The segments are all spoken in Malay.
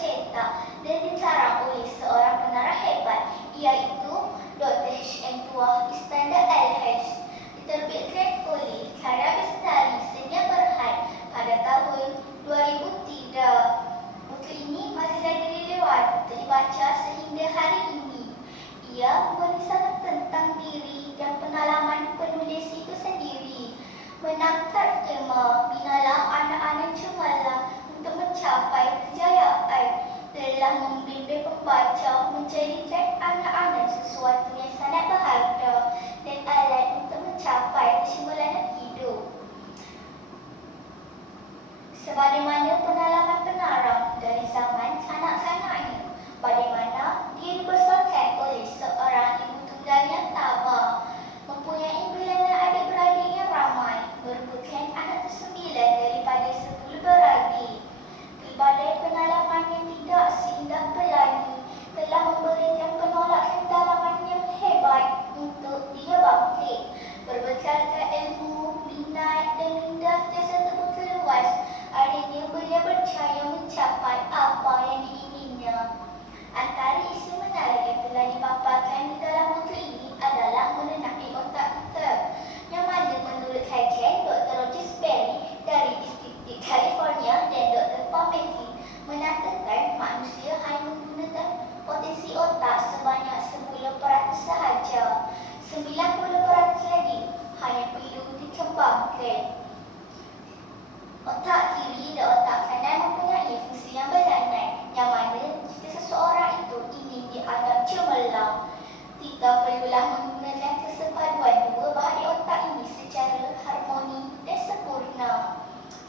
tercetak dan dikarang oleh seorang pengarang hebat, iaitu Dr. H.M. Tuah Iskandar Al-Hajj. Diterbitkan oleh Karya Bestari Senia Berhad pada tahun 2003. Buku ini masih lagi relevan untuk dibaca sehingga hari ini. Ia mengisahkan tentang diri dan pengalaman penulis itu sendiri. Menangkap tema "Binalah anak-anak cemerlang untuk mencapai kejayaan" telah membimbing pembaca menjadikan anak-anak sesuatu yang sangat berharga dan alat untuk mencapai kecemerlangan hidup. Sebagaimana pengalaman pengarang dari zaman kanak-kanaknya, bagaimana dia dibesarkan oleh seorang ibu tunggal yang tabah, mempunyai bilangan adik-beradik yang ramai, merupakan anak ke-9 daripada 10 beradik. Pelbagai pengalaman yang tidak seindah pelangi telah memberikan penolakan dalaman yang hebat untuk dia bangkit. Berbekalkan ilmu, minat dan minda terserta begitu luas, akhirnya beliau berjaya mencapai apa yang diinginnya. Antara isu menarik yang telah dipaparkan di dalam buku ini adalah mengenai otak kita, yang mana menurut kajian Dr. Roger Sperry dari Institut California dan Dr. Paul McGee menyatakan manusia hanya menggunakan potensi otak sebanyak 10% sahaja. 90% lagi hanya perlu dikembangkan. Otak kiri dan otak kanan mempunyai fungsi yang berlainan, yang mana jika seseorang itu ingin dianggap cemerlang, kita perlulah menggunakan kesepaduan dua bahagian otak ini secara harmoni dan sempurna.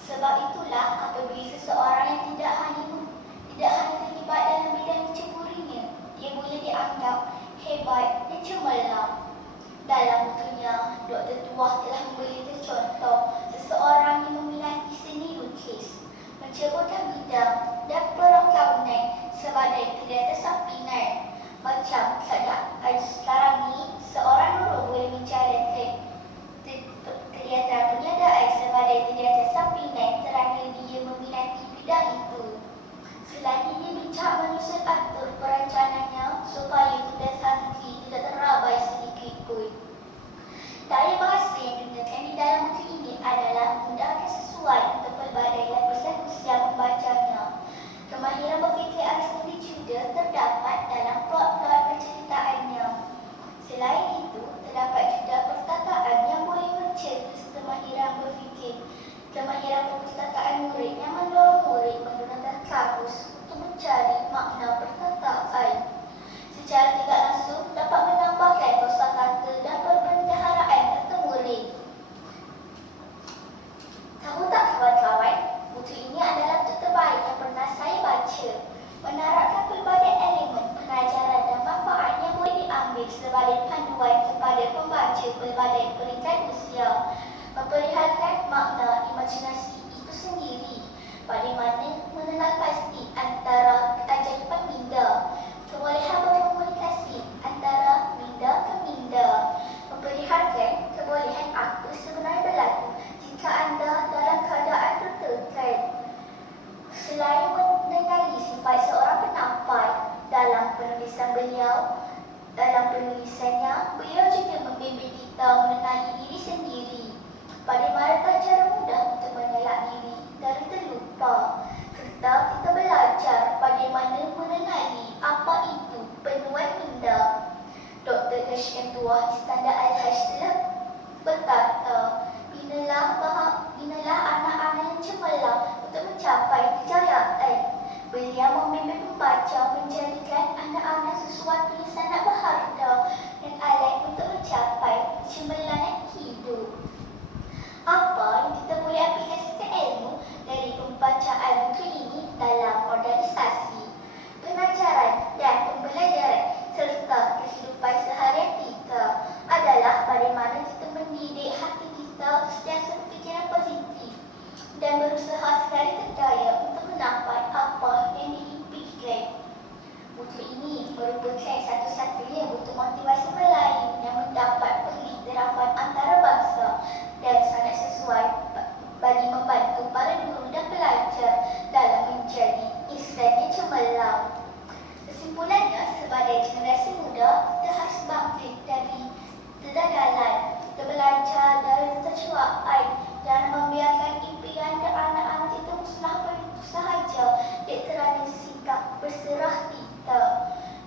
Sebab itulah apabila seseorang yang tidak hanya terlibat dalam bidang mencemburinya, dia boleh dianggap hebat dan cemerlang. Dalam bukunya, Dr. Tuah telah memberi contoh seseorang yang meminati seni lukis, menyebutkan bidang dan perkaunan sebagai kegiatan sampingan. Macam keadaan sekarang ni, seorang guru boleh menjalankan kegiatan perniagaan sebagai kegiatan sampingan kerana dia meminati bidang itu. Selagi dia bijak menyusun atur perancangannya supaya kebiasaan lukis tidak terabai sedikit pun. Daya bahasa yang digunakan di dalam buku ini adalah mudah dan sesuai untuk pelbagai lapisan usia pembacanya. Kemahiran berfikir Aristoteles juga terdapat dalam plot-plot penceritaannya. Selain itu, terdapat juga perkataan yang boleh mencetus kemahiran berfikir. Kemahiran perpustakaan murid yang mendorong murid menggunakan kamus untuk mencari makna perkataan. Secara tidak langsung dapat menambahkan kosakata dan perbendaharaan kata murid. Tahu tak kawan-kawan, buku ini adalah buku terbaik yang pernah saya baca. Menaratkan pelbagai elemen pengajaran dan manfaat yang boleh diambil sebagai panduan kepada pembaca pelbagai peringkat usia. Memperlihatkan makna imajinasi itu sendiri, bagaimana mengenal pasti antara keajaiban minda, kebolehan berkomunikasi antara minda ke minda, memperlihatkan kebolehan apa sebenarnya berlaku jika anda dalam keadaan tertekan. Selain mengenali sifat seorang penampai, dalam penulisannya, beliau juga membimbing kita mengenali diri sendiri. Bagaimanakah cara mudah untuk mengelak diri dari terlupa, serta kita belajar bagaimana mengenali apa itu penuan minda. Dr. H.M. Tuah Iskandar Al-Hajj telah berkata, binalah anak-anak yang cemerlang untuk mencapai kejayaan. Beliau membimbing pembaca menjadikan anak-anak sesuatu yang sangat berharga dan alat untuk mencapai kecemerlangan hidup. Apa yang kita boleh aplikasikan ilmu dari pembacaan buku ini dalam organisasi, pengajaran dan pembelajaran serta kehidupan seharian kita adalah bagaimana kita mendidik hati kita sentiasa berfikiran positif dan berusaha sekali berdaya untuk mencapai apa yang diimpikan. Buku ini merupakan satu-satunya buku motivasi Melayu sebagai generasi muda, kita harus bangkit dari kegagalan. Kita belajar dari kekecewaan dan membiarkan impian dan anak-anak itu musnah begitu sahaja kerana sikap berserah kita.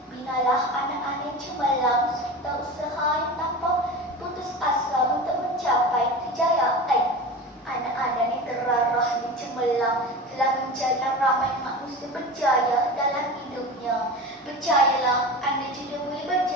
Binalah anak-anak yang cemerlang serta usaha yang tanpa putus asa untuk mencapai kejayaan. Anak-anak yang terarah dan cemerlang telah menjadi ramai manusia berjaya dalam hidupnya. Percayalah, anda juga boleh berjaya